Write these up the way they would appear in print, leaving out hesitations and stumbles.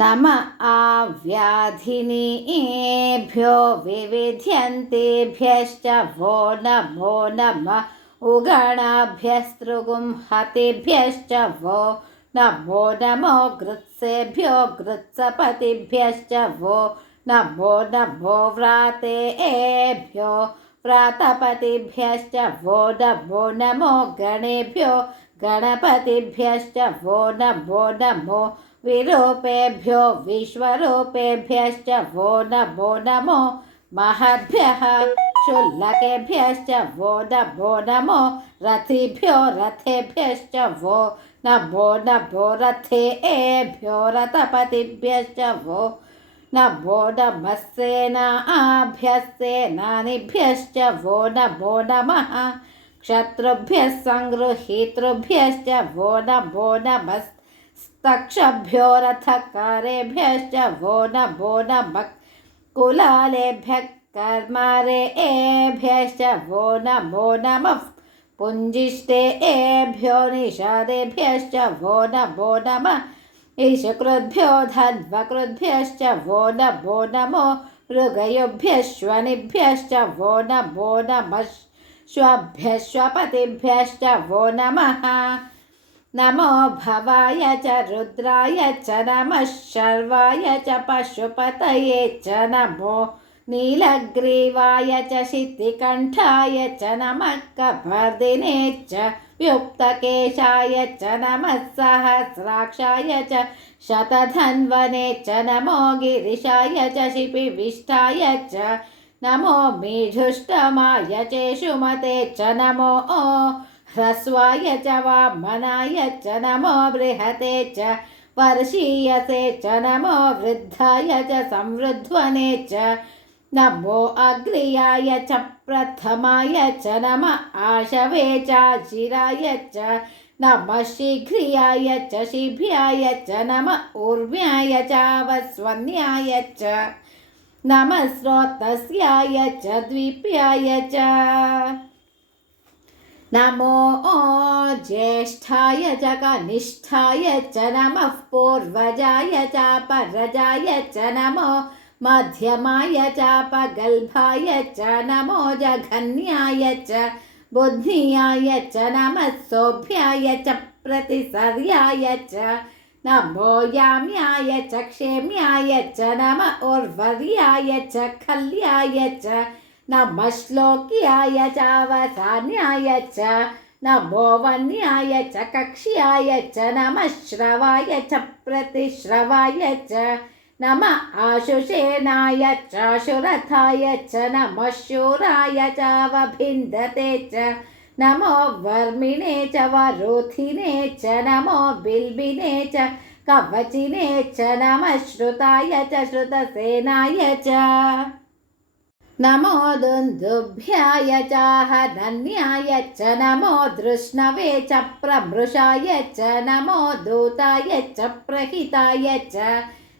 नम आव्याधिनीभ्यो विविध्यन्तेभ्यश्च वो नमो नमः उगणाभ्यस्तृगुंहतेभ्यश्च वो नमो नमो गृत्सेभ्यो गृत्सपतिभ्यश्च वो नमो नमो व्रातेभ्यो व्रातपतिभ्यश्च वो नमो नमो गणेभ्यो गणपतिभ्यश्च वो नमो नमो विरूपेभ्यो विश्वरूपेभ्यश्च वो नमो नमो महद्भ्यः क्षुल्लकेभ्यश्च वो नमो नमो रथिभ्यो रथेभ्यश्च वो नमो नमो रथेभ्यो रथपतिभ्यश्च वो नमो नमः सेनाभ्यः वो नमो नमः क्षत्रुभ्यः सङ्गृहीतृभ्यश्च वो नमो नमः तक्षभ्यो रथकारेभ्यश्च वो नमो नमः कुलालेभ्यः कर्मारेभ्यश्च वो नमो नमः पुञ्जिष्टेभ्यो निषादेभ्यश्च वो नमो नमः ईशकृद्भ्यो धन्वकृद्भ्यश्च वो नमो नमो मृगयुभ्यश्वनिभ्यश्च वो नमो नमः श्वभ्यश्वपतिभ्यश्च वो नमः नमो भवाय च रुद्राय च नमः शर्वाय च पशुपतये च नमो नीलग्रीवाय च शितिकण्ठाय च नमः कपर्दिने च युक्तकेशाय च नमः सहस्राक्षाय च शतधन्वने च नमो गिरिशाय च शिपिविष्टाय च नमो मेढुष्टमाय चेषुमते च नमो ह्रस्वाय च वामनाय च नमो बृहते च वर्षीयसे च नमो वृद्धाय च संवृध्वने च नमो अग्र्याय च प्रथमाय च नमः आशवे चाचिराय च नमः शीघ्रियाय च शिभ्याय च नमः ऊर्व्याय च वस्वन्याय च नमः स्रोतस्याय च द्वीप्याय च नमो ज्येष्ठाय च कनिष्ठाय च नमः पूर्वजाय च परजाय च नमो मध्यमाय च पगल्भाय च नमो जघन्याय च बुद्धियाय च नमः सोभ्याय च प्रतिसर्याय च नमो याम्याय च क्षेम्याय च नमः उर्वर्याय च खल्याय च नमः श्लोक्याय च अवसान्याय च नमो वन्याय च कक्ष्याय च नमः श्रवाय च प्रतिश्रवाय च नमः आशुषेणाय च शुरथाय च नमः शूराय च वभिन्दते च नमो वर्मिणे च वरोधिने च नमो बिल्बिने च कवचिने च नमः श्रुताय च श्रुतसेनाय च नमो दुन्दुभ्याय च हनन्याय च नमो धृष्णवे च प्रमृषाय च नमो दूताय च प्रहिताय च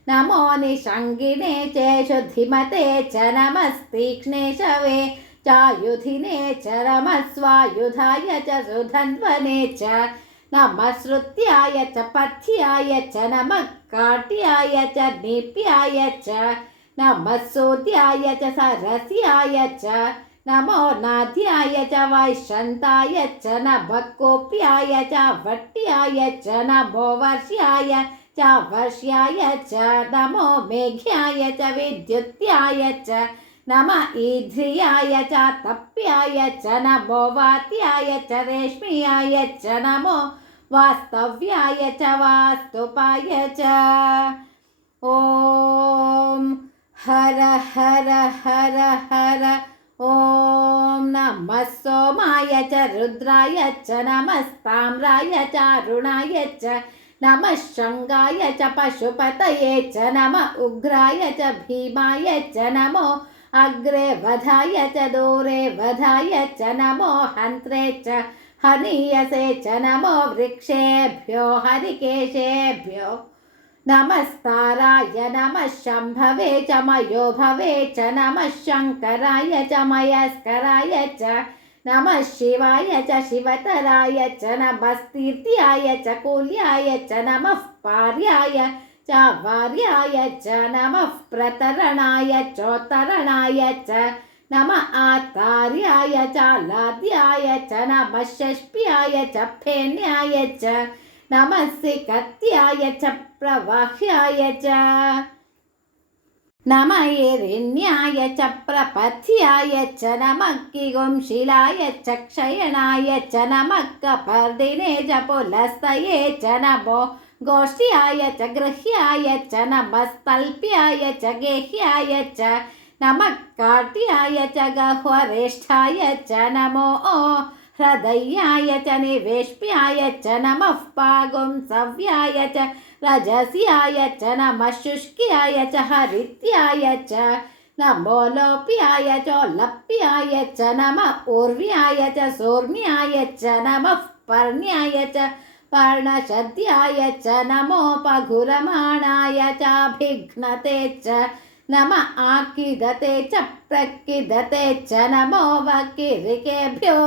नमो निषङ्गिने चेषु धिमते च नमस्तीक्ष्णेशवे चायुधिने च नमः स्वायुधाय च सुधन्वने च नमः श्रुत्याय च पथ्याय च नमः काट्याय च नीप्याय च नमः सूत्याय च सरस्याय च नमो नाद्याय च वैशन्ताय च नमः कोप्याय च वट्याय च नमो वर्ष्याय च वर्ष्याय च नमो मेघ्याय च विद्युत्याय च नमः ईध्रियाय च तप्याय च नमो वात्याय च रेश्म्याय च नमो वास्तव्याय च वास्तुपाय च ॐ हर हर हर हर ॐ नमः सोमाय च रुद्राय च नमस्ताम्राय च अरुणाय च नमः शङ्गाय च पशुपतये च नमः उग्राय च भीमाय च नमो अग्रे वधाय च दूरे वधाय च नमो हन्त्रे च हनीयसे च नमो वृक्षेभ्यो हरिकेशेभ्यो नमस्ताराय नमः शम्भवे च मयो भवे च नमः शङ्कराय च मयस्कराय च नमः शिवाय च शिवतराय च नमस्तीर्त्याय च कुल्याय च नमः पार्याय चावार्याय च नमः प्रतरणाय चोत्तरणाय च नमः आतार्याय चालाद्याय च नमः षष्ठ्याय च फेन्याय च नमः सिकत्याय च प्रवाह्याय च नमः हिरण्याय च प्रपथ्याय च नमः किगुंशिलाय च क्षयणाय च नमः कपर्दिने च पुलस्तये च नमो गोष्ठ्याय च गृह्याय च नमः स्तल्प्याय च गेह्याय च नमः काट्याय च गह्वरेष्ठाय च नमो हृदयाय च निवेश्याय च नमः पागुंसव्याय च रजस्याय च नमः शुष्क्याय च हरित्याय च नमो लोप्याय चोल्लप्याय च नमः ऊर्व्याय च सूर्म्याय च नमः पर्ण्याय च पर्णशद्याय च नमो पघुरमाणाय चाभिघ्नते च नमः आकिदते च प्रकिदते च नमो वकिरिकेभ्यो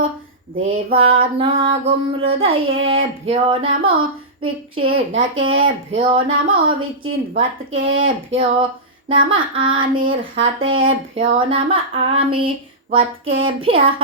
देवानागुमृदयेभ्यो नमो विक्षीणकेभ्यो नमो विचिन्वत्केभ्यो नमः आनिर्हतेभ्यो नमः आमिवत्केभ्यः।